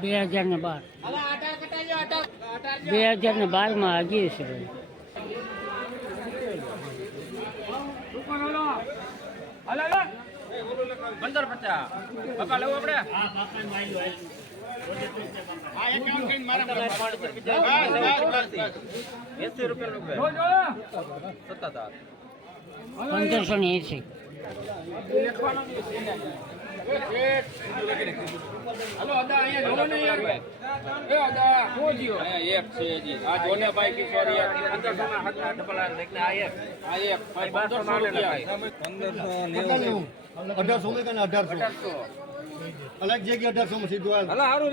બે હજાર. ને બાર. બે હજાર ને બારમાં હજી છે પંદર પચાસ. બાપા લેવું આપણે. એસી રૂપિયા સત્તાધાર. પંદરસો ને એસી છે અઢારસો અઢારસો અલગ જગ્યા અઢારસો માં સીધું હાલ હાલો હારું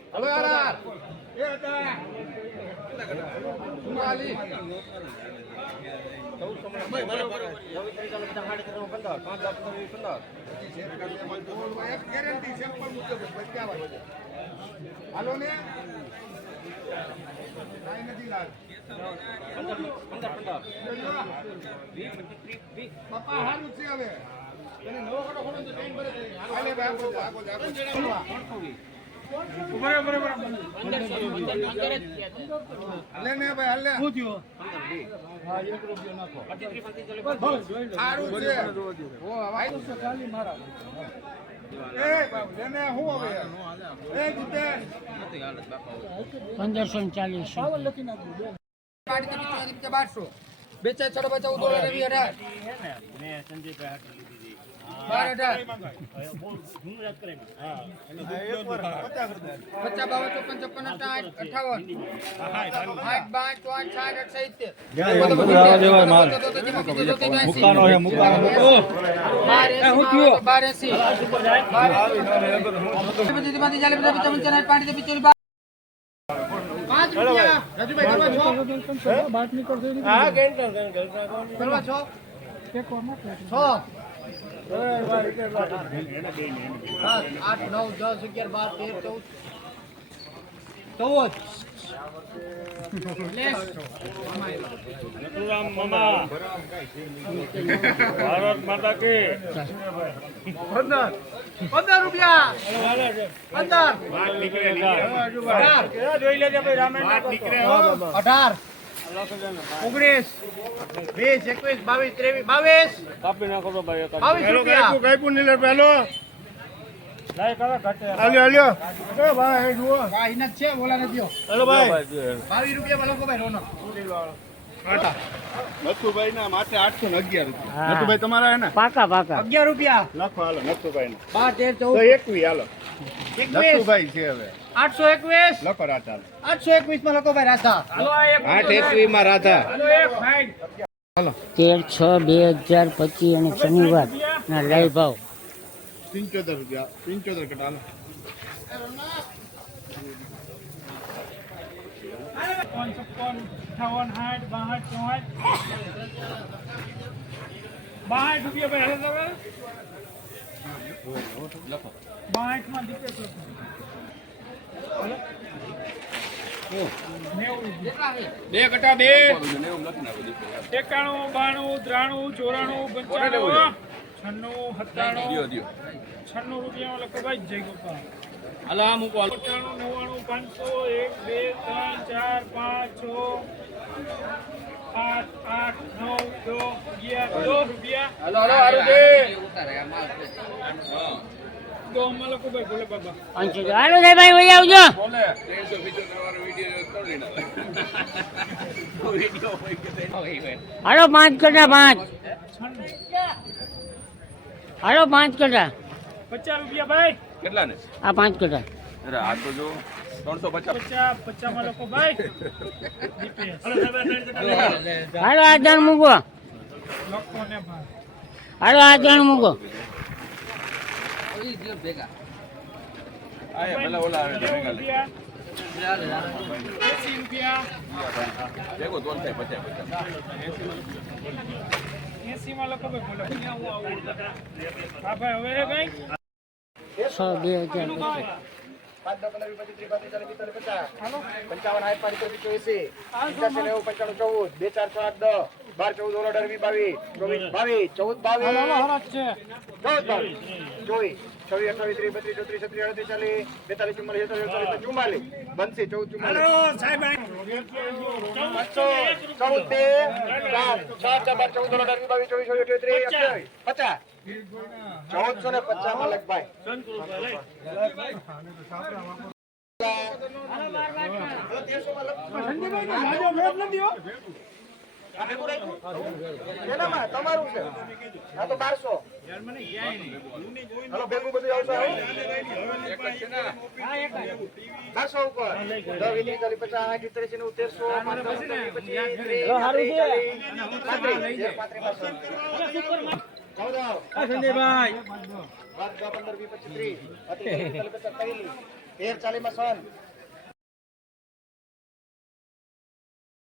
સાઠ ઇતરા ને ઓગણીસ ઉપર રહેલા કટો કટો ખોલતો તો અઢારસો નેવું નવી ત્રીસ ચાલો બધા સાઠ ઇતરા પંદર પાંચ દસ પંદર વીસ પંદર પંદર પંદર પંદર વીસ પચીસ ત્રીસ વીસ પચીસ ત્રીસ પચીસ ચાલીસ પંદરસો ને ચાલીસ બેચા છડો બચાવ ડોલર રવિ અઢાર છે પાંચ રૂપિયા રાજુભાઈ કરવા છો કરવા છો છ સાત આઠ નવ દસ અગિયાર બાર તેર ચૌદ. ચૌદ. પંદર. રૂપિયા. પંદર. અઢાર. ઓગણીસ. વીસ એકવીસ બાવીસ ત્રેવીસ બાવીસ. જ છે બોલા નથી બાવીસ રૂપિયા લોકો ભાઈ રોનક ના માથે આઠસો ને અગિયાર રૂપિયા. હા. તમારા હે ને પાકા પાકા. અગિયાર રૂપિયા. લખો હાલો નથુભાઈ ને બાર તેર ચૌદ. એકવી હાલો. એકવીસ. છે હવે. આઠસો એકવીસ. લખો રાતા આઠસો એકવીસમાં લોકો ભાઈ. રાધા આઠ એકવી માં રાધા તેર છ બે હજાર પચીસ અને શનિવાર. ના લાઈ ભાવ. પંચોતેર રૂપિયા. પંચોતેર કટા હાલો. રૂપિયા બાસઠમાં બે કટા બે. એકાણું બાણું ત્રાણું ચોરાણું પંચાણું છન્નું સત્તાણું છન્નું રૂપિયામાં લખો ભાઈ જય ગોપાલ. મૂકો હાલો. નવ્વાણું પાંચસો એક બે ત્રણ ચાર પાંચ છ આઠ આઠ નવ દસ અગિયાર દસ રૂપિયા. હાલો હાલો પાંચસો હાલો સાહેબ ભાઈ વહી આવજો. બોલે. હાલો પાંચ કટા પાંચ. હાલો પાંચ કટા પચાસ રૂપિયા ભાઈ. કેટલા ને આ પાંચ કટા અરે આ તો જો ત્રણસો પચાસ. પચાસમાં લોકો ભાઈ. હાલો આ જણ મૂકો. હાલો આ જણ મૂકો. ઈ દિયો ભેગા નેવું રૂપિયા એસી રૂપિયા એસી માં લખો ભાઈ હું આવું હા ભાઈ હવે ભાઈ બે હજાર. પાંચ ચૌદ બે ચાર છ આઠ દસ બાર ચૌદ ઓલો અઢાર વીસ બાવીસ ચોવીસ બાવીસ ચૌદ બાવીસ ચૌદ બાવીસ ચોવીસ છવ્વીસ અઠાવીસ ત્રીસ બત્રીસ ચોત્રીસ છત્રીસ અડત્રીસ ચાલીસ બેતાલીસ ચુમ્માલીસ ચુમ્માલીસ બનશે ચૌદ ચુમ્માલીસ ચૌદ બે ચાર ચોવીસ ચોવીસ ત્રીસ અઠ્યાવીસ ચૌદસો ને પચાસમાં લખભાઈ તમારું છે હા તો બારસો ભેગું બધું આવશે બારસો ઉપર પચાસ તેરસો પચીસ ત્રીસ દસ, પંદર વીસ પચાસ ત્રીસ તેર ચાલીસમાં સન